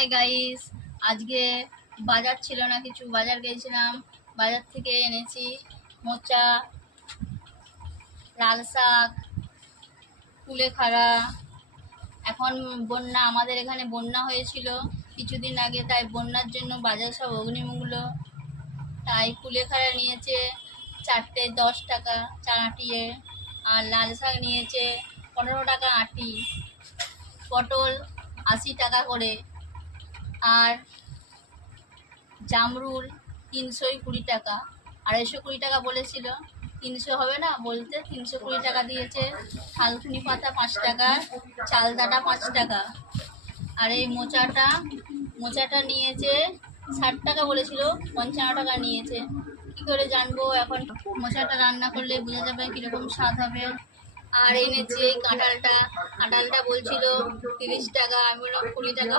Hi guys, আজকে বাজার ছিল না, কিছু বাজার গেছিলাম। বাজার থেকে এনেছি মোচা, লাল শাক, কুলেখাড়া। এখন বন্যা, আমাদের এখানে বন্যা হয়েছিল কিছুদিন আগে, তাই বন্যার জন্য বাজার সব অগ্নিমূল্য। তাই কুলেখাড়া নিয়েছে 4টে 10 টাকা চার আটিয়ে, আর লাল শাক নিয়েছে 15 টাকা আটি, পটল 80 টাকা করে, আর জামরুল 320 টাকা। 220 টাকা বলেছিল, 300 হবে না বলতে 320 টাকা দিয়েছে। থালকুনি পাতা 5 টাকা, চালদাটা 5 টাকা। আর এই মোচাটা নিয়েছে 60 টাকা বলেছিল, 55 টাকা নিয়েছে। কি করে জানবো এখন? মোচাটা রান্না করলে বোঝা যাবে কিরকম স্বাদ হবে। আর এনেছে কাঁঠালটা বলছিল 30 টাকা, আমি বললাম 20 টাকা।